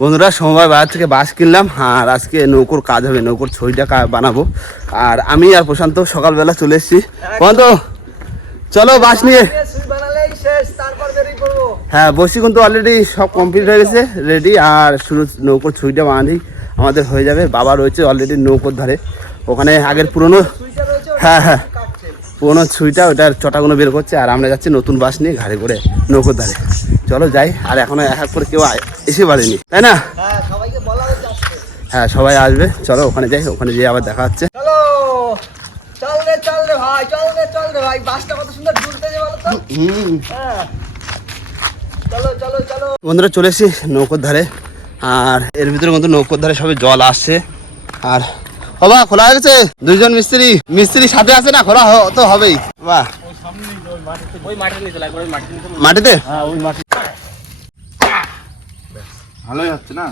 বন্ধুরা সময় বাজার থেকে বাস কিনলাম, আর আজকে নৌকোর কাজ হবে, নৌকোর ছবিটা বানাবো। আর আমি আর প্রশান্ত সকালবেলা চলে এসেছি। প্রশান্ত চলো বাস নিয়ে। হ্যাঁ বসি কিন্তু অলরেডি সব কমপ্লিট হয়ে গেছে রেডি আর শুধু নৌকোর ছুরিটা বানালেই আমাদের হয়ে যাবে। বাবা রয়েছে অলরেডি নৌকোর ধারে। ওখানে আগের পুরনো হ্যাঁ হ্যাঁ। পুরোনো ছুরিটা ওটার চটাগুলো বের করছে আর আমরা যাচ্ছি নতুন বাস নিয়ে ঘাড়ে করে নৌকোর ধারে। চলো যাই আর এখনও এক এক করে কেউ এসে পারেনি তাই না? হ্যাঁ সবাই আসবে চলো ওখানে যাই ওখানে যেয়ে আবার দেখা হচ্ছে। বন্ধুরা চলে এসেছি নৌকোর ধারে আর এর ভিতরে কিন্তু নৌকোর ধারে সবে জল আসছে আর বাবা খোলা হয়ে গেছে? দুইজন মিস্ত্রি মিস্ত্রি সাথে আছে না? খোলা তো হবেই। বাহ। নিয়ে মাটিতে? ভালোই হচ্ছে না?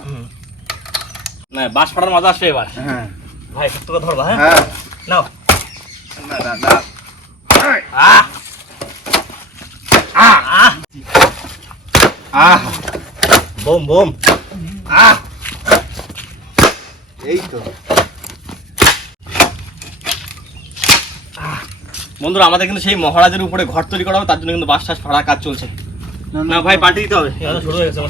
না বাস ফাটার মজা আসবে এবার। হ্যাঁ। ভাই সত্য কথা ধরবা হ্যাঁ? হ্যাঁ। নাও। Bomb bomb. আহ এই তো। বন্ধুরা আমাদের কিন্তু সেই মহারাজের উপরে ঘর তৈরি করা হবে তার জন্য কিন্তু বাস টাস কাজ চলছে। না ভাই পাল্টে দিতে হবে। শুরু হয়ে গেছে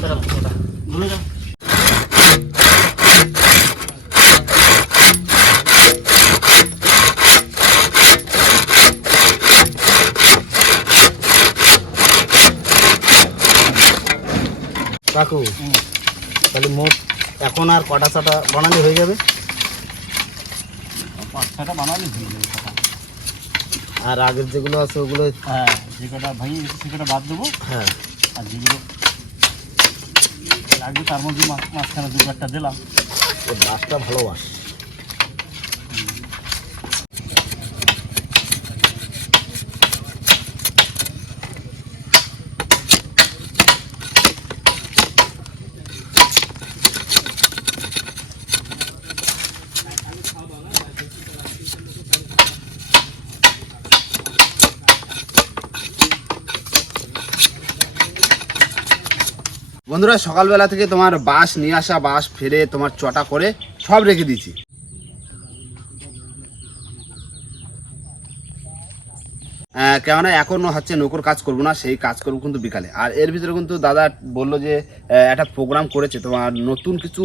কাকু তাহলে মোট এখন আর কটা চাটা বানালে হয়ে যাবে? পাঁচ ছটা হয়ে যাবে। আর আগের যেগুলো আছে ওগুলো হ্যাঁ যে কটা ভেঙে গেছে সে কটা বাদ দেবো। হ্যাঁ। আর যেগুলো লাগবে তার মধ্যে মাঝ- মাঝখানে দু চারটা দিলাম। বাসটা ভালো বাস বন্ধুরা সকালবেলা থেকে তোমার বাস নিয়ে আসা বাস ফেরে তোমার চটা করে সব রেখে দিয়েছি। কেননা এখন হচ্ছে নৌকোর কাজ করব না সেই কাজ করব কিন্তু বিকালে। আর এর ভিতরে কিন্তু দাদা বলল যে একটা প্রোগ্রাম করেছে তোমার নতুন কিছু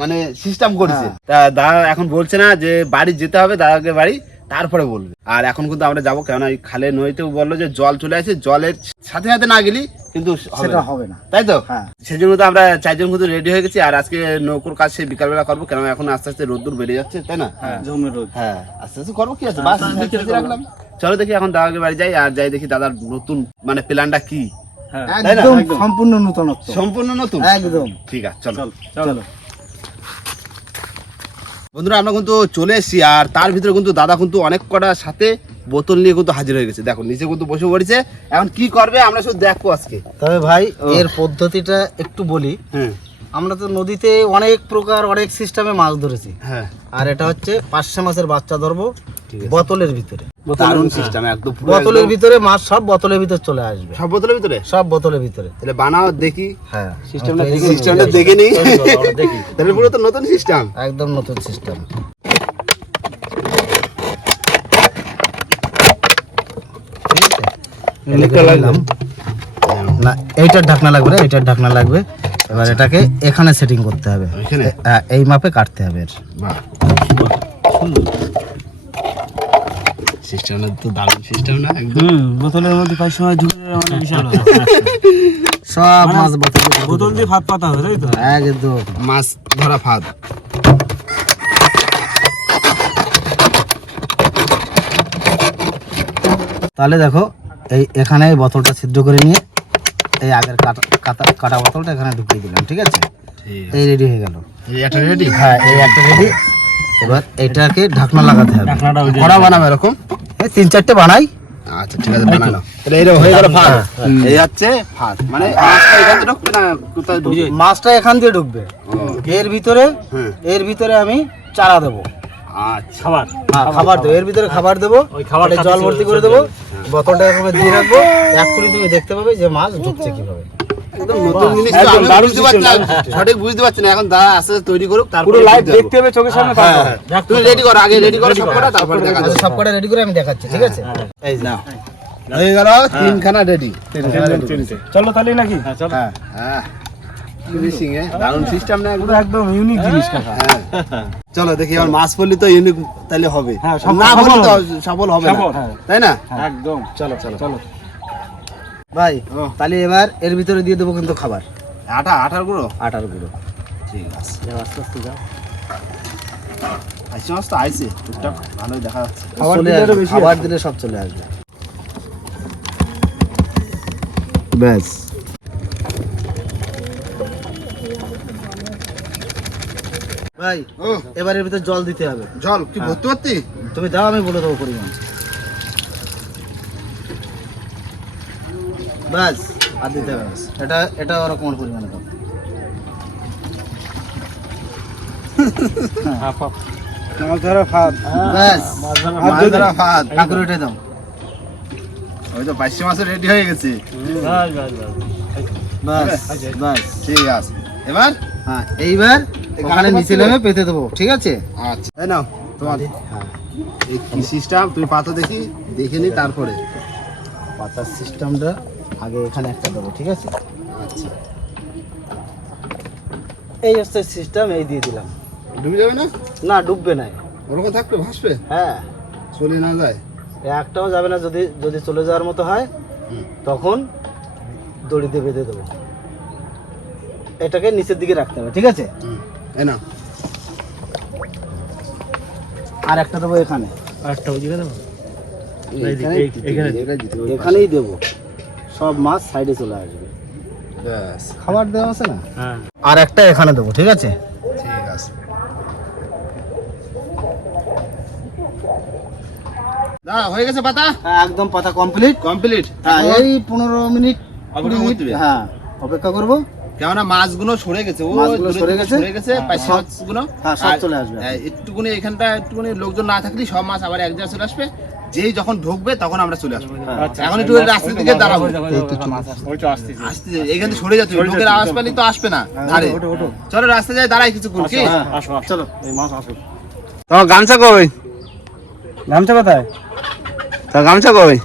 মানে সিস্টেম করেছে। তা দাদা এখন বলছে না যে বাড়ি যেতে হবে দাদাকে বাড়ি। তারপরে বলবে। আর এখন কিন্তু আমরা যাব কেননা এই খালে নদীতেও বলল যে জল চলে আসে জলের সাথে সাথে না গেলি কিন্তু সেটা। হবে না। তাই তো? হ্যাঁ। সেই জন্য তো আমরা চারজন কিন্তু রেডি হয়ে গেছি আর আজকে নৌকোর কাজ সেই বিকালবেলা করব কেন এখন আস্তে আস্তে রোদ্দুর বেড়ে যাচ্ছে তাই না? জমের রোদ। হ্যাঁ আস্তে আস্তে করব কি আছে? বাস রাখলাম। চলো দেখি এখন দাদাকে বাড়ি যাই আর যাই দেখি দাদার নতুন মানে প্ল্যানটা কি? হ্যাঁ। সম্পূর্ণ নতুনত্ব। সম্পূর্ণ নতুন? একদম। ঠিক আছে চলো চলো। বন্ধুরা আমরা কিন্তু চলে এসেছি আর তার ভিতরে কিন্তু দাদা কিন্তু অনেক কটা সাথে বোতল নিয়ে কিন্তু হাজির হয়ে গেছে। দেখো নিচে কিন্তু বসে পড়েছে। এখন কি করবে আমরা শুধু দেখো আজকে। তবে ভাই এর পদ্ধতিটা একটু বলি। হ্যাঁ। আমরা তো নদীতে অনেক প্রকার অনেক সিস্টেমে মাছ ধরেছি। হ্যাঁ। আর এটা হচ্ছে পাঁচশো মাছের বাচ্চা ধরবো বোতলের ভিতরে। দারুণ সিস্টেম একদম পুরো বোতলের ভিতরে মাছ সব বোতলের ভিতরে চলে আসবে। সব বোতলের ভিতরে? সব বোতলের ভিতরে। তাহলে বানাও দেখি। হ্যাঁ সিস্টেমটা দেখি সিস্টেমটা দেখে। নিই। দেখি। তাহলে পুরো তো নতুন সিস্টেম একদম নতুন সিস্টেম না এইটার ঢাকনা লাগবে না এইটার ঢাকনা লাগবে। এবার এটাকে এখানে সেটিং করতে হবে। হ্যাঁ এই মাপে কাটতে হবে এর। বাহ। সিস্টেমটা তো দারুণ সিস্টেম না একদম। বোতলের মধ্যে পাঁচ সময় ঢুকে মানে বিশাল সব মাছ বোতল বোতল দিয়ে ভাত পাতা হবে তাই তো? একদম মাছ ধরা তাহলে দেখো এই এখানে বোতলটা ছিদ্র করে নিয়ে এই আগের কাটা কাটা কাটা বোতলটা এখানে ঢুকিয়ে দিলাম ঠিক আছে? এই রেডি হয়ে গেল। এটা রেডি হ্যাঁ এই একটা রেডি এবার এইটাকে ঢাকনা লাগাতে হবে। ঢাকনাটা কড়া বানাবে এরকম। এই তিন চারটে বানাই। আচ্ছা ঠিক আছে বানানো তাহলে এটা হয়ে গেল ফাঁদ। এই হচ্ছে ফাঁদ। মানে মাছটা এখান থেকে ঢুকবে না কোথায় ঢুকবে? মাছটা এখান দিয়ে ঢুকবে। এর ভিতরে হ্যাঁ। এর ভিতরে আমি চারা দেবো। আচ্ছা। খাবার। হ্যাঁ, খাবার দেবো। এর ভিতরে খাবার দেবো। খাবারটা জল ভর্তি করে দেবো। বোতলটা এরকম দিয়ে রাখব। এক্ষুনি তুমি দেখতে পাবে যে মাছ ঢুকছে কীভাবে। একদম নতুন জিনিস তো আমি বুঝতে পারছি না সঠিক বুঝতে পারছি না এখন দাদা আস্তে আস্তে তৈরি করুক তারপরে লাইভ দেখতে হবে। চোখের সামনে তারপর। তুমি রেডি করো আগে রেডি করো সব কটা তারপরে দেখা সব কটা রেডি করে আমি দেখাচ্ছি ঠিক আছে? এই নাও। হয়ে গেল তিনখানা রেডি তিনটে, তিনটে। চলো তাহলে নাকি? হ্যাঁ হ্যাঁ। ফিনিশিং এ। দারুণ সিস্টেম না একদম একদম ইউনিক জিনিস কাকা। হ্যাঁ। চলো দেখি আমার মাছ পড়লি তো ইউনিক তাহলে হবে। হ্যাঁ, সফল- না বললে তো সফল। হবে না। হ্যাঁ। তাই না? একদম। চলো চলো। চলো। ভাই ও। তাহলে এবার এর ভিতরে দিয়ে দেবো কিন্তু খাবার। আটা আটার গুঁড়ো? আটার গুঁড়ো। ঠিক আছে। আস্তে আস্তে যাও। আইসি মাছ তো আইসে। টুকটাক ভালোই দেখা যাচ্ছে। খাবার দিলে আরও আসবে, বেশি খাবার আসবে। দিলে সব চলে আসবে। ব্যাস। ভাই ও। এবার এর ভিতরে জল দিতে হবে। জল? কি ভর্তি ভর্তি তুমি দাও আমি বলে দেবো পরিমাণ। ব্যাস আর দিতে হবে। এটা এটা ওরকম পরিমাণে দাও হাফ হাফ। মাছ ধরা ফাঁদ। ব্যাস মাছ ধরা ফাঁদ। কাকুর এটা দাও। ওই তো বাইশে মাসে রেডি হয়ে গেছে। বাস, বাস, বাস। ব্যাস ব্যাস ঠিক আছে। এবার? হ্যাঁ এইবার ওখানে নিচে নেমে পেতে দেবো ঠিক আছে? আচ্ছা এই নাও তোমার। হ্যাঁ। এই কি সিস্টেম তুমি পাতা দেখি দেখে নি তারপরে। পাতার সিস্টেমটা আগে এখানে একটা দেবো ঠিক আছে? আচ্ছা। এই হচ্ছে সিস্টেম এই দিয়ে দিলাম। ডুবে যাবে না? না ডুববে না। ওরকম থাকবে ভাসবে? হ্যাঁ। চলে না যায়? একটাও যাবে না যদি যদি চলে যাওয়ার মতো হয়। তখন দড়িতে বেঁধে দেবো। এটাকে নিচের দিকে রাখতে হবে ঠিক আছে? নাও। আর একটা দেবো এখানে। আরেকটা ওইদিকে দেবো? এখানেই দেবো। সব মাছ সাইডে চলে আসবে। ব্যাস। খাবার দেওয়া আছে না? হ্যাঁ। আর একটা এখানে দেবো ঠিক আছে? ঠিক আছে। দাঁড়া হয়ে গেছে পাতা? হ্যাঁ একদম পাতা কমপ্লিট কমপ্লিট হ্যাঁ এই পনেরো মিনিট কুড়ি মিনিট হ্যাঁ অপেক্ষা করব। কেননা মাছগুলো সরে গেছে ও সরে গেছে? সরে গেছে মাছগুলো হ্যাঁ, সব চলে আসবে। হ্যাঁ, একটুকুনি এখানটা একটুকুনি লোকজন না থাকলে সব মাছ আবার এক জায়গায় চলে আসবে। যেই যখন ঢুকবে তখন আমরা চলে আসব আচ্ছা, এখন আচ্ছা, একটু রাস্তার তো দিকে দাঁড়াবো। আসছে, ওই তো মাছ আসছে। ওই তো আসতেছে। আসতে এখান থেকে সরে যাচ্ছে ঢুকের লোকের আওয়াজ। পেলে তো আসবে না ধারে ওঠো, ওঠো। চলো রাস্তায় যাই দাঁড়াই কিছু করছি আসো, আসো, আসো। চলো। এই মাছ আসো। তোমার গামছা কবে গামছা কোথায়? তোমার গামছা কই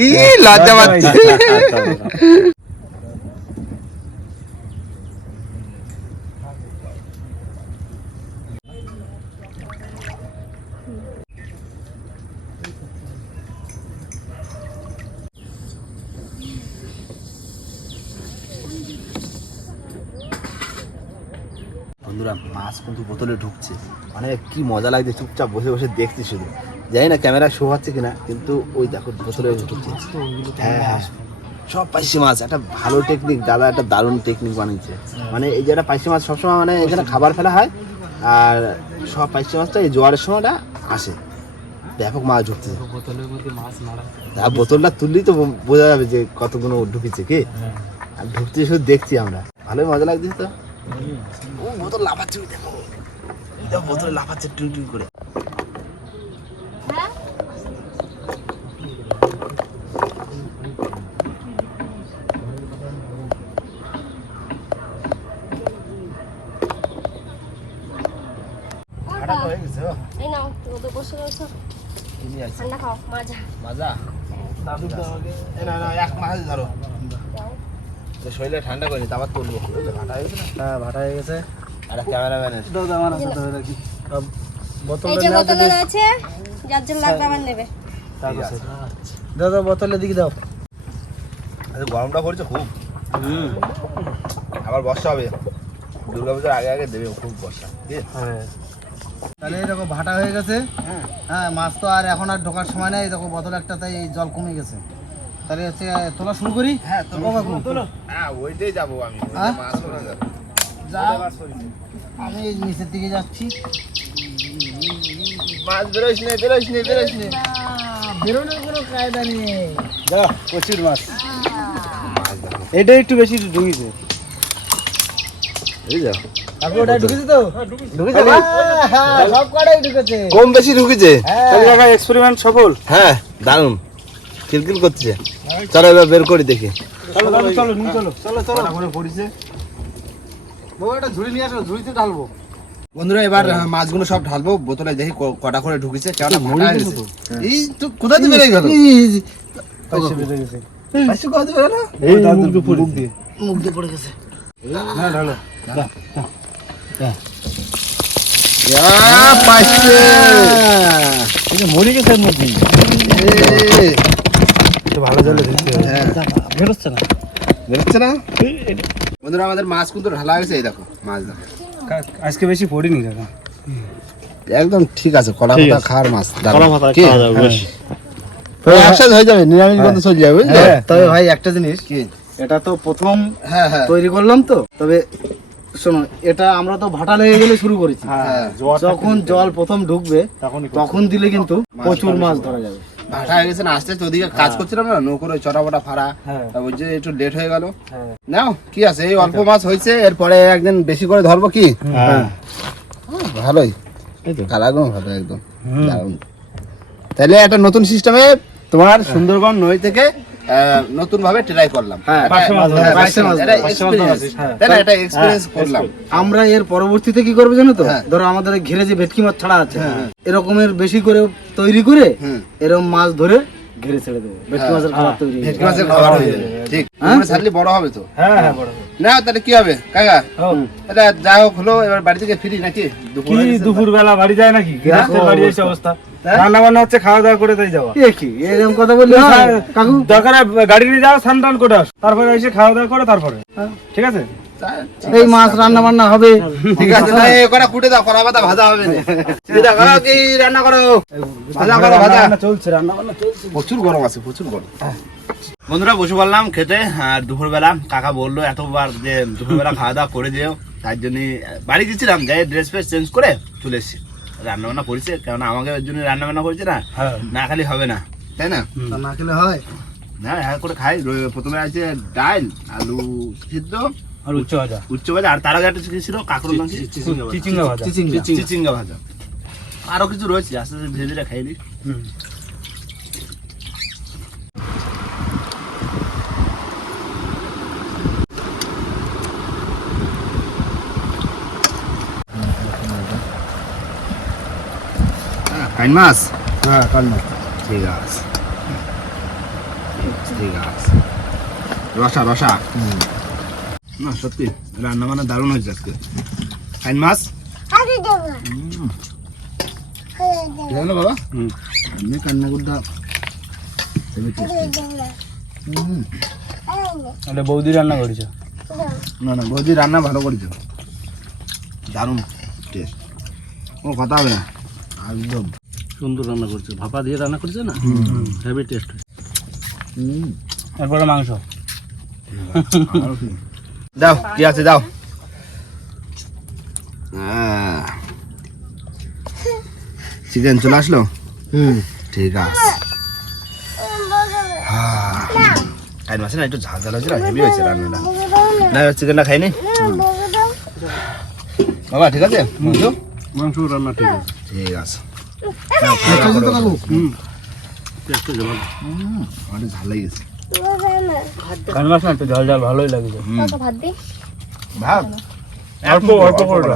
ই লজ্জা পাচ্ছি বন্ধুরা মাছ বোতলে ঢুকছে। মানে কি মজা লাগছে চুপচাপ বসে বসে দেখছি শুধু। জানি না ক্যামেরা শো হচ্ছে কিনা কিন্তু ওই দেখো বোতলে ঢুকছে। হ্যাঁ হ্যাঁ। সব পাইসি মাছ একটা ভালো টেকনিক দাদা একটা দারুণ টেকনিক বানিয়েছে। মানে এই যে একটা পাইসি মাছ সবসময় মানে এখানে খাবার ফেলা হয় আর সব পাইসি মাছটা এই জোয়ারের সময়টা আসে। ব্যাপক মাছ ঢুকছে। আর বোতলটা তুললেই তো বোঝা যাবে যে কতগুলো ঢুকেছে কি। আর ঢুকতে শুধু দেখছি আমরা। ভালোই মজা লাগছে তো। ও বোতল লাফাচ্ছে দেখো। দেখো বোতলে লাফাচ্ছে টুই টুই করে? ঠান্ডা শরীরে করে আবার তুলবো। হাঁটা হয়ে গেছে না? হ্যাঁ ভাটা হয়ে গেছে। আর ক্যামেরাম্যানের দাও দাও আমার হাতে ধরে রাখি সব এই যে নাও বোতলে যার জন্য লাগবে আমার নেবে। দাও দাও বোতলের দিকে দাও। আরে গরমটা পড়ছে খুব। আবার বর্ষা হবে। দুর্গা পুজোর আগে আগে দেবে খুব বর্ষা। হ্যাঁ। তাহলে এই দেখো ভাটা হয়ে গেছে। হ্যাঁ। মাছ তো আর এখন আর ঢোকার সময় নেই। দেখো বোতল একটা তাই জল কমে গেছে। তাহলে হচ্ছে তোলা শুরু করি? হ্যাঁ কাকু, হ্যাঁ ওইটাই যাব আমি। হ্যাঁ? মাছ ধরে যাব। আমি নিচের দিকে যাচ্ছি। মাছ বেরোস নে বেরোস নে বেরোস নে। বেরোনোর কোনো কায়দা নেই। দাও, প্রচুর মাছ। এটা একটু বেশি ঢুকিছে। এই যাও কাকু ওটা ঢুকেছে তো? ঢুকেছে। হ্যাঁ ঢুকেছে। কম বেশি ঢুকেছে? হ্যাঁ। এক্সপেরিমেন্ট সফল? হ্যাঁ দারুণ কিলকিল করছে। চলো এবার বের করি দেখি। চলো চলো চলো চলো। চলো পড়িছে। বাবা একটা ঝুড়ি নিয়ে আসো ঝুড়িতে ঢালবো। বন্ধুরা এবার মাছগুলো সব ঢালবো বোতলে দেখি কটা করে ঢুকেছে কেননা ভাটা হয়ে এই তো কোথা থেকে বেরিয়ে গেল? মুখ দিয়ে পড়ে গেছে। হ্যাঁ ঢালো যে মরে গেছে একটু ভালো জলে হ্যাঁ, বেরোচ্ছে না। বেরোচ্ছে না? বন্ধুরা আমাদের মাছ কিন্তু ঢালা হয়েছে এই দেখো মাছ দেখো। আজকে বেশি পড়িনি কাকা একদম ঠিক আছে কলা পাতা। খাওয়ার মাছ কলা পাতা খাওয়া যাবে বেশ। হ্যাঁ, একসাথে হয়ে যাবে নিরামিষ বন্ধ চলে যাবে বুঝলে? হ্যাঁ। তবে ভাই একটা জিনিস কি? এটা তো প্রথম হ্যাঁ হ্যাঁ। তৈরি করলাম তো তবে শোনো এটা আমরা তো ভাটা লেগে গেলে শুরু করেছি। হ্যাঁ। যখন জল প্রথম ঢুকবে তখন দিলে কিন্তু প্রচুর মাছ ধরা যাবে। ভাটা হয়ে গেছে না আস্তে আস্তে ওদিকে কাজ করছিলাম না নৌকোর ওই চটাপটা ফাড়া হ্যাঁ। ওই যে একটু লেট হয়ে গেল। হ্যাঁ। নাও কি আছে? এই অল্প মাছ হয়েছে এরপরে একদিন বেশি করে ধরবো কি? হ্যাঁ। ভালোই। ভালো একদম। তাহলে একটা নতুন সিস্টেমে তোমার সুন্দরবন নই থেকে নতুন ভাবে ট্রাই করলাম। হ্যাঁ, হ্যাঁ, এটা হ্যাঁ। এক্সপিরিয়েন্স করলাম আমরা এর পরবর্তীতে কি করব জানো তো। ধরো আমাদের ঘিরে যে ভেটকি মাছ ছাড়া আছে এরকমের বেশি করে তৈরি করে এরকম মাছ ধরে ঘিরে ছেড়ে দেবো। ভেটকি মাছের খাবার তৈরি। ভেটকি মাছের খাবার হয়ে। যাবে। ঠিক? ছাড়লে বড় হবে তো? হ্যাঁ হ্যাঁ বড় বড়। না তাহলে কি হবে? কাকা? এটা যা হোক হলো এবার বাড়ি থেকে ফিরি নাকি? দুপুর বেলা বাড়ি যায় নাকি? বাড়ি এসে অবস্থা? রান্না বান্না হচ্ছে খাওয়া দাওয়া করে তাই যাওয়া। কি? এরকম কথা বললি কাকু? দরকার গাড়ি নিয়ে যাও স্নান টান করে আস। তারপরে এসে খাওয়া দাওয়া করে তারপরে। ঠিক আছে? এই মাছ রান্না বান্না হবে। ঠিক আছে না এই কুটে দাও কলা পাতা ভাজা হবে। না দিদা করো কি রান্না করো? ভাজা করো ভাজা। চলছে রান্না বান্না চলছে। প্রচুর গরম আছে প্রচুর গরম। বন্ধুরা বসে পড়লাম খেতে আর দুপুরবেলা কাকা বলল এতবার যে দুপুরবেলা খাওয়া দাওয়া করে যেও তার জন্য বাড়ি গেছিলাম যাই ড্রেস ফ্রেস চেঞ্জ করে চলে এসেছি। রান্না বান্না করেছে কেননা আমাকে ওর জন্য রান্নাবান্না করেছে না হ্যাঁ। না খালি হবে না। তাই না? না খেলে হয়? না হ্যাঁ করে খাই। প্রথমে আছে ডাল আলু সিদ্ধ আর উচ্চ ভাজা। উচ্চ ভাজা আর তার আগে একটা ছিল কাঁকড় চিচিঙ্গা ভাজা। চিচিঙ্গা। ভাজা। আরও কিছু রয়েছে আস্তে আস্তে ধীরে ধীরে খাইলি হুম। কাইন মাছ? হ্যাঁ কান্না ঠিক আছে। ঠিক আছে। রসা রসা। না সত্যি রান্না বান্না দারুণ হয়েছে আজকে। কাইন মাছ? জানো বাবা? হুম। এমনি কান্না করতে এটা বৌদি রান্না করেছে। না না বৌদি রান্না ভালো করেছ। দারুণ টেস্ট। কোনো কথা হবে না। একদম। সুন্দর রান্না করছে। ভাপা দিয়ে রান্না করছে না? হেভি টেস্ট এরপরে মাংস। দাও কি আছে দাও। চিকেন চলে আসলো? হুম। ঠিক আছে। খাই মাসে না একটু ঝাল ঝাল হয়েছে না হেভি হয়েছে রান্নাটা। না চিকেনটা খাইনি? বাবা ঠিক আছে? মাংস? মাংস রান্না ঠিক আছে। ঠিক আছে। ঝাল ভালোই লাগছে। ভাত ভাব অল্প অল্প করে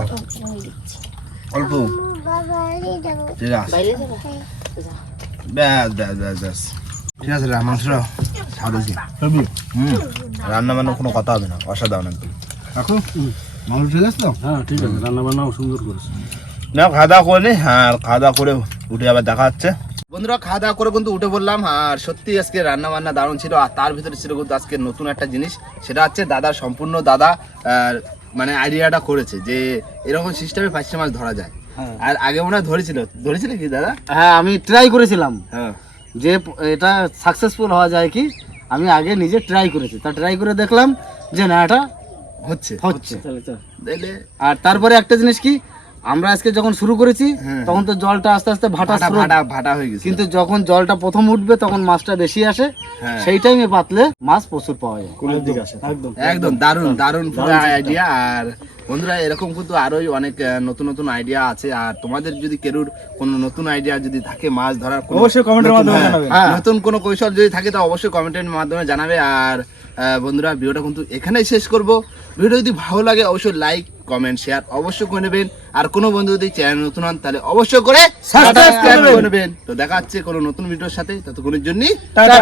অল্প ঠিক আছে। ব্যাস ব্যাস ব্যাস ব্যাস। ঠিক আছে স্বাদ হয়েছে হুম। রান্না বান্না কোনো কথা হবে না অসাধারণ একদম। এখন মাংস ঠিক আছে তো? হ্যাঁ ঠিক আছে। রান্না বান্নাও সুন্দর করেছে। না খাওয়া দাওয়া করে নি। আর খাওয়া দাওয়া করে উঠে আবার দেখা হচ্ছে। বন্ধুরা খাওয়া দাওয়া করে কিন্তু উঠে বললাম আর সত্যি আজকে রান্না বান্না দারুণ ছিল আর তার ভিতরে ছিল কিন্তু আজকে নতুন একটা জিনিস। সেটা হচ্ছে দাদা সম্পূর্ণ দাদা মানে আইডিয়াটা করেছে যে এরকম সিস্টেমে পাঁচটা মাছ ধরা যায়। হ্যাঁ। আর আগে মনে হয় ধরেছিল। ধরেছিল কি দাদা? হ্যাঁ আমি ট্রাই করেছিলাম। হ্যাঁ। যে এটা সাকসেসফুল হওয়া যায় কি আমি আগে নিজে ট্রাই করেছি। তা ট্রাই করে দেখলাম যে না এটা হচ্ছে। হচ্ছে। আর তারপরে একটা জিনিস কি আমরা আজকে যখন শুরু করেছি হ্যাঁ। তখন তো জলটা আস্তে আস্তে ভাটা ভাটা হয়ে গেছে কিন্তু যখন জলটা প্রথম উঠবে তখন মাছটা বেশি আসে। হ্যাঁ। সেই টাইমে পাতলে মাছ প্রচুর পাওয়া যায়। একদম। একদম। দারুণ দারুণ আইডিয়া আর বন্ধুরা এরকম কিন্তু আরোই অনেক নতুন নতুন আইডিয়া আছে। আর তোমাদের যদি কেরুর কোনো নতুন আইডিয়া যদি থাকে মাছ ধরার অবশ্যই মাধ্যমে হ্যাঁ, নতুন কোনো কৌশল যদি থাকে তো অবশ্যই কমেন্টের মাধ্যমে জানাবে। আর আহ, বন্ধুরা ভিডিওটা কিন্তু এখানেই শেষ করব। ভিডিও যদি ভালো লাগে অবশ্যই লাইক কমেন্ট শেয়ার অবশ্যই করে নেবেন। আর কোনো বন্ধু যদি চ্যানেল নতুন হন তাহলে অবশ্যই করে সাবস্ক্রাইব করে নেবেন। তো দেখা হচ্ছে কোনো নতুন ভিডিওর সাথে ততক্ষণের জন্য টাটা।